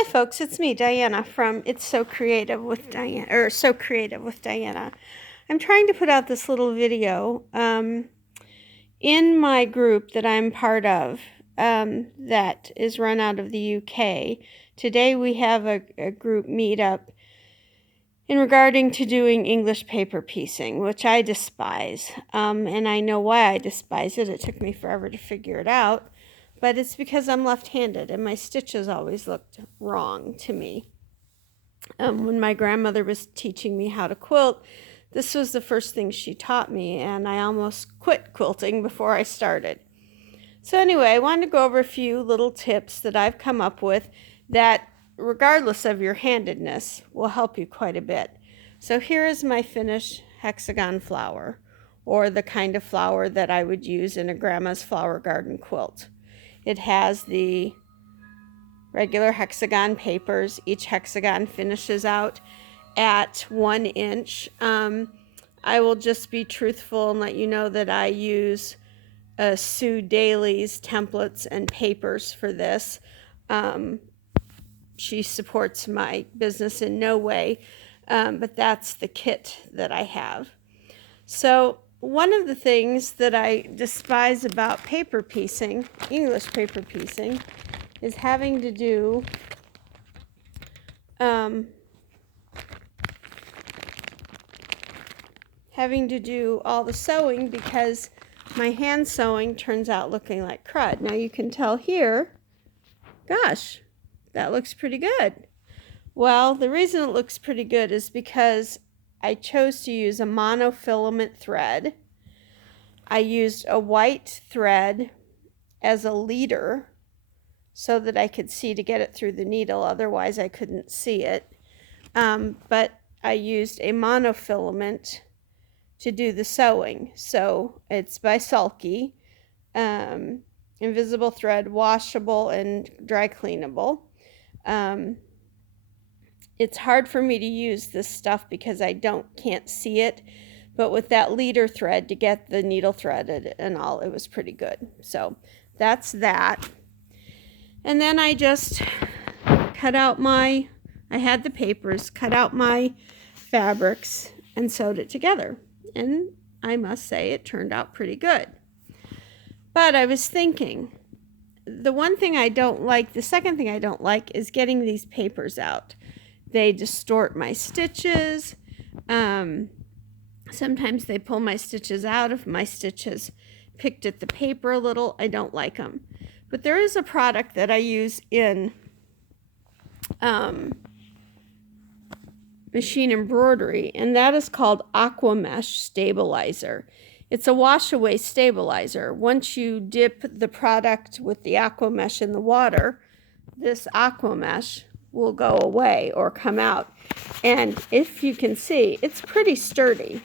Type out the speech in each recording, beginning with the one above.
Hi folks, it's me, Diana from It's So Creative with Diana, or So Creative with Diana. I'm trying to put out this little video in my group that I'm part of that is run out of the UK. Today we have a group meetup in regarding to doing English paper piecing, which I despise, and I know why I despise it. It took me forever to figure it out. But it's because I'm left-handed and my stitches always looked wrong to me. When my grandmother was teaching me how to quilt, this was the first thing she taught me, and I almost quit quilting before I started. So anyway, I wanted to go over a few little tips that I've come up with that, regardless of your handedness, will help you quite a bit. So here is my finished hexagon flower, or the kind of flower that I would use in a grandma's flower garden quilt. It has the regular hexagon papers. Each hexagon finishes out at 1 inch. I will just be truthful and let you know that I use Sue Daly's templates and papers for this. She supports my business in no way, but that's the kit that I have. So one of the things that I despise about paper piecing, English paper piecing, is having to do all the sewing, because my hand sewing turns out looking like crud. Now you can tell here, gosh, that looks pretty good. Well, the reason it looks pretty good is because I chose to use a monofilament thread. I used a white thread as a leader so that I could see to get it through the needle, otherwise I couldn't see it. But I used a monofilament to do the sewing. So it's by Sulky, invisible thread, washable and dry cleanable. It's hard for me to use this stuff because I can't see it, but with that leader thread to get the needle threaded and all, it was pretty good. So that's that. And then I just cut out I had the papers, cut out my fabrics and sewed it together. And I must say it turned out pretty good. But I was thinking, the second thing I don't like is getting these papers out. They distort my stitches. Sometimes they pull my stitches out. If my stitches picked at the paper a little, I don't like them. But there is a product that I use in machine embroidery, and that is called Aqua Mesh Stabilizer. It's a wash-away stabilizer. Once you dip the product with the Aqua Mesh in the water, this Aqua Mesh will go away or come out. And if you can see, it's pretty sturdy.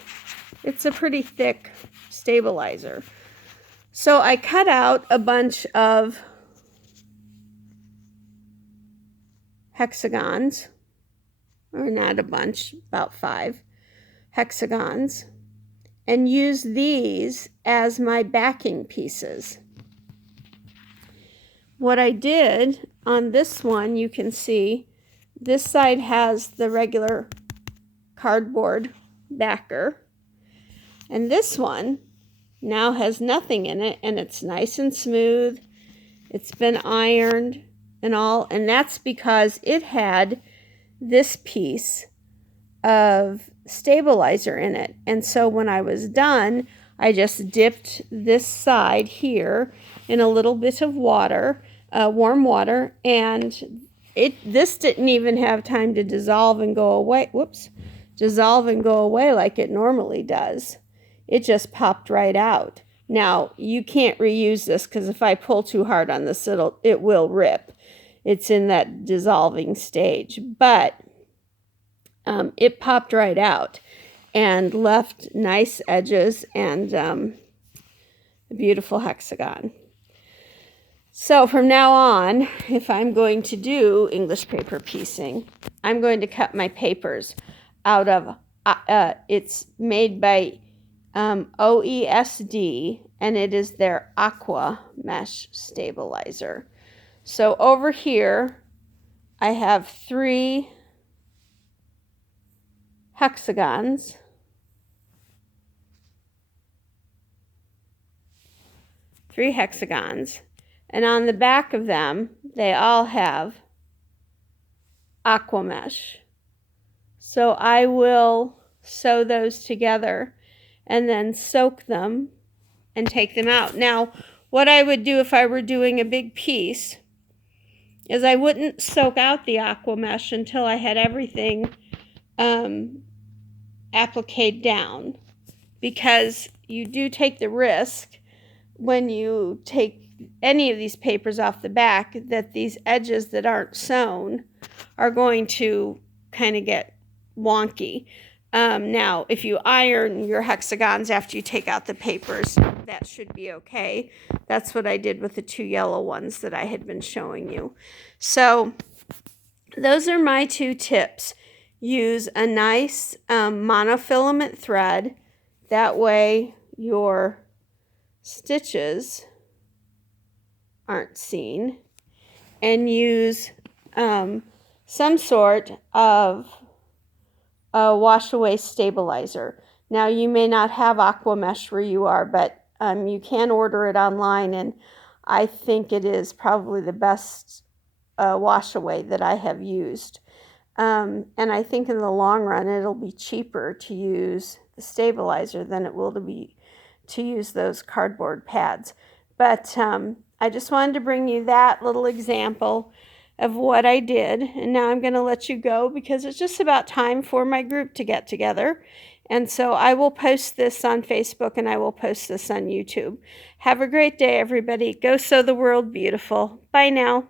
It's a pretty thick stabilizer. So I cut out a bunch of hexagons, or not a bunch, about 5 hexagons, and use these as my backing pieces. What I did on this one, you can see this side has the regular cardboard backer, and this one now has nothing in it, and it's nice and smooth. It's been ironed and all, and that's because it had this piece of stabilizer in it. And so when I was done, I just dipped this side here in a little bit of water, warm water, and this didn't even have time to dissolve and go away. Dissolve and go away like it normally does. It just popped right out. Now, you can't reuse this because if I pull too hard on this, it will rip. It's in that dissolving stage, but it popped right out and left nice edges and a beautiful hexagon. So from now on, if I'm going to do English paper piecing, I'm going to cut my papers out of, it's made by OESD, and it is their Aqua Mesh Stabilizer. So over here, I have 3 hexagons. And on the back of them, they all have aqua mesh. So I will sew those together and then soak them and take them out. Now, what I would do if I were doing a big piece is I wouldn't soak out the aqua mesh until I had everything appliqued down, because you do take the risk when you take any of these papers off the back that these edges that aren't sewn are going to kind of get wonky. Now, if you iron your hexagons after you take out the papers, that should be okay. That's what I did with the 2 yellow ones that I had been showing you. So those are my 2 tips. Use a nice monofilament thread. That way your stitches aren't seen. And use some sort of a wash away stabilizer. Now, you may not have aqua mesh where you are, but you can order it online, and I think it is probably the best wash away that I have used. And I think in the long run it'll be cheaper to use the stabilizer than it will to use those cardboard pads. But I just wanted to bring you that little example of what I did, and now I'm going to let you go because it's just about time for my group to get together. And so I will post this on Facebook and I will post this on YouTube. Have a great day, everybody. Go sew the world beautiful. Bye now.